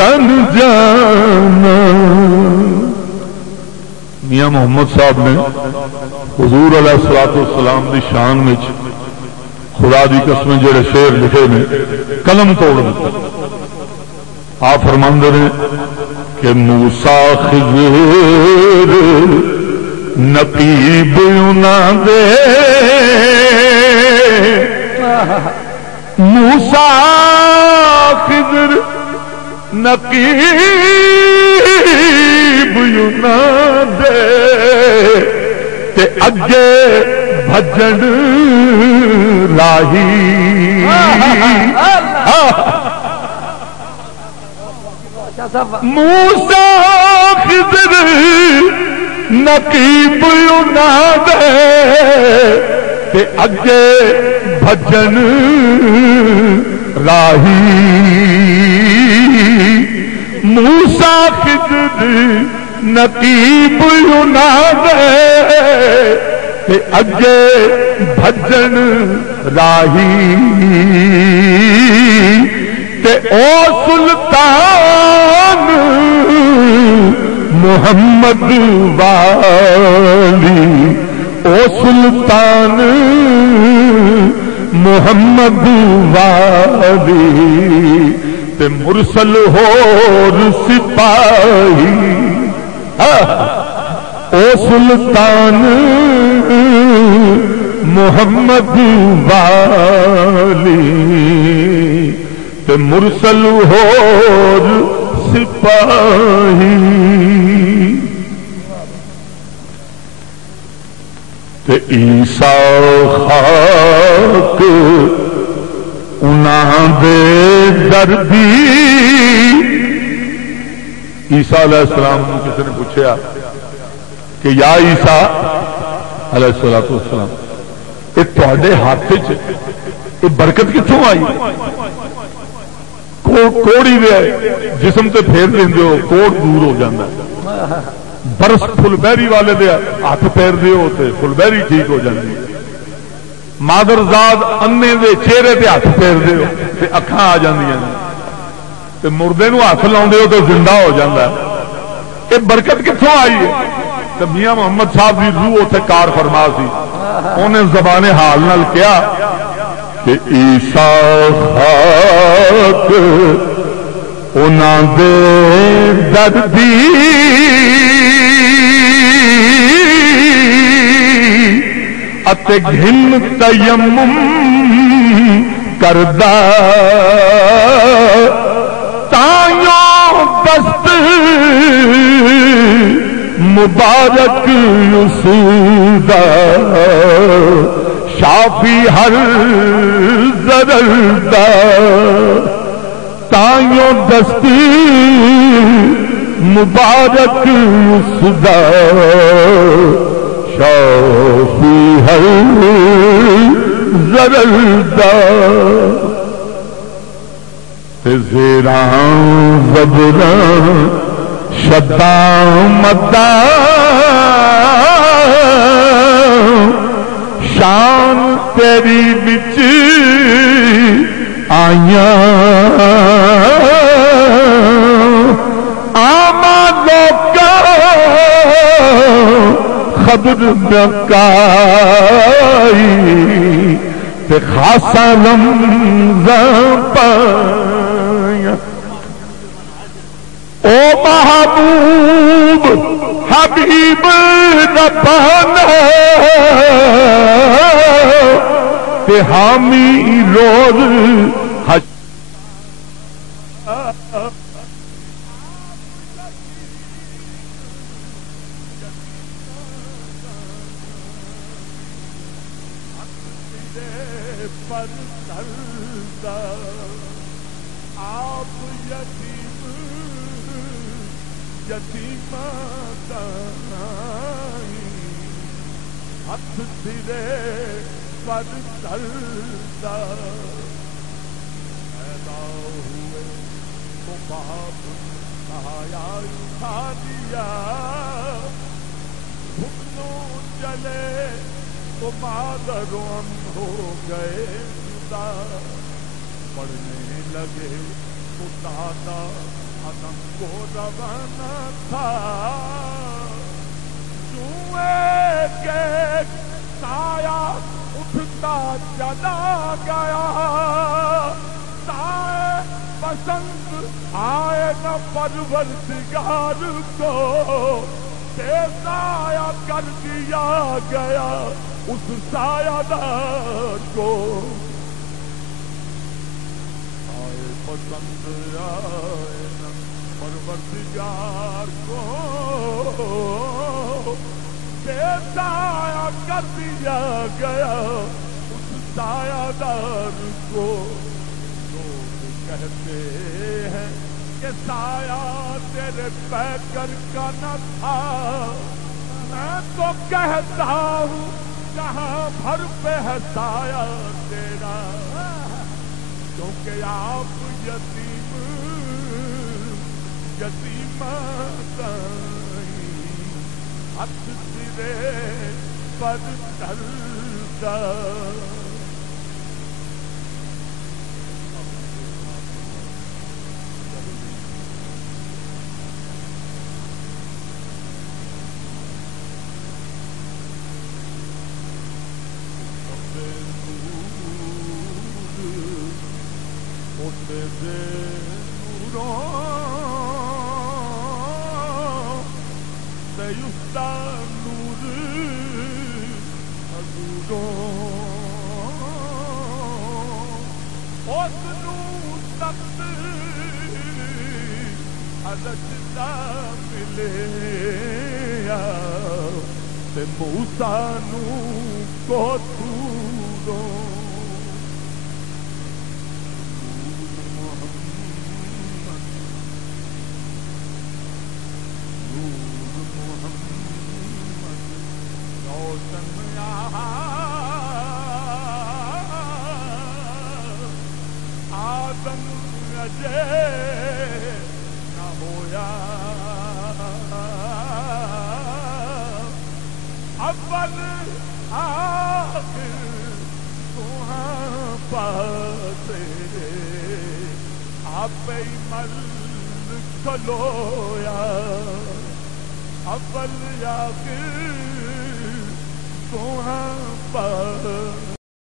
تن جانا. میاں محمد صاحب نے حضور علیہ الصلوۃ والسلام دی شان میں خدا دی قسم جڑے شعر لکھے نے قلم توڑ دیتا. آپ فرماندے نے کہ موسیٰ خضر نقیب نہ دے، موسیٰ خضر نقیب نہ دے تے اگے بھجن راہی. موسیٰ خضر نقیب نہ دے تے اگے بھجن راہی. موسیٰ خضر نقیب نہ دے تے اگے بھجن راہی. تے او سلطان محمد والی، او سلطان محمد والی تے مرسل ہور سپاہی. او سلطان محمد والی تے مرسل ہور سپاہی. تے عیسیٰ خاک انہاں دے دردی. عیسیٰ علیہ السلام کو کسی نے پوچھا کہ یا عیسیٰ علیہ السلام یہ تھوڑے ہاتھ یہ برکت کتوں آئی؟ کوڑی دے جسم تے پھیر دیں ہو کوڑ دور ہو جاتا ہے. برس فل بہری والے دے ہاتھ پھیر دیو تے فل بہری ٹھیک ہو جاتی. مادرزاد انے دے چہرے تے ہاتھ پھیر دیو تے اکھاں آ جاندیاں تے مردے نو ہاتھ لاؤندے ہو تے زندہ ہو جاتا ہے. یہ برکت کتوں آئی ہے؟ تے میاں محمد صاحب دی روح اتنے کار فرما سی. انہیں زبان حال نال کیا کہ عیسیٰ خاک انہاں دے دردی اتے گھن تیمم کردہ تائیوں دست مبارک یسودہ شافی ہر زردہ تائیوں دستی مبارک یسودہ شافی ہر زردہ زیران زبران شدام مدام شان تیری بچ آیاں آما لوکا خبر بکائی تے خاصا رمضان پایا. او محبوب حبیب ربانا تے حامی روز حج آدم کو روانہ تھا جوئے کے سایہ اٹھتا چلا گیا سائے پسند آئے نہ پروردگار کو بے سایہ کر دیا گیا اس سایہ دار کو آئے پسند آئے نہ پروردگار کو بے سایہ کر دیا گیا اس سایہ دار کو لوگ کہتے ہیں کہ سایہ تیرے پیکر کا نہ تھا میں تو کہتا ہوں جہاں بھر پہ ہے سایہ تیرا کیونکہ آپ یتیم ہاتھ سرے پر ڈلتا موسیٰ نو کو تورو نور محمد روشن آدم اجے نہ ہویا اول آخر تہاں پاسے آپ مل کھلویا اول آخر تہاں پاسے